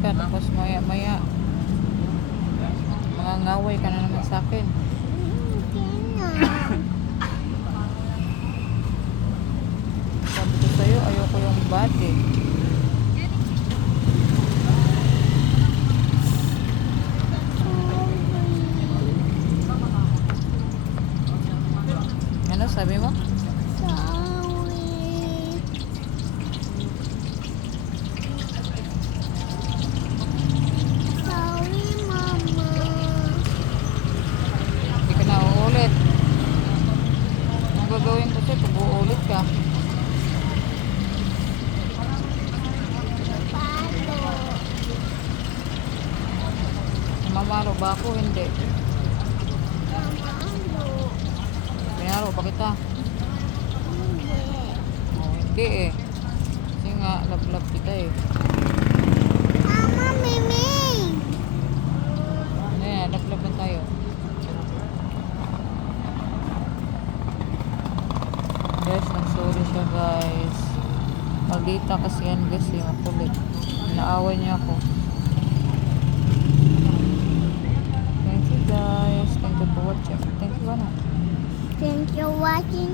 ka, tapos maya maya mga ngaway ka na naman sa akin. Sabi ko sa'yo, ayoko yung bad eh. Ano sabi mo? Hindi ka na uulit. Ang gagawin ko sa'yo, pag uulit ka. Mamalo ba ako? Hindi. Pinaro pa kita. Oh, hindi eh. Kasi nga, love-love kita eh. Mama, Mimi! Ano yan, love-love lang tayo. Guys, nagsorry siya guys. Maldita kasi yan guys eh, makulit. Naaway niya ako. Thank you guys. Thank you for watching. Thank you, Ana. Thank you for watching.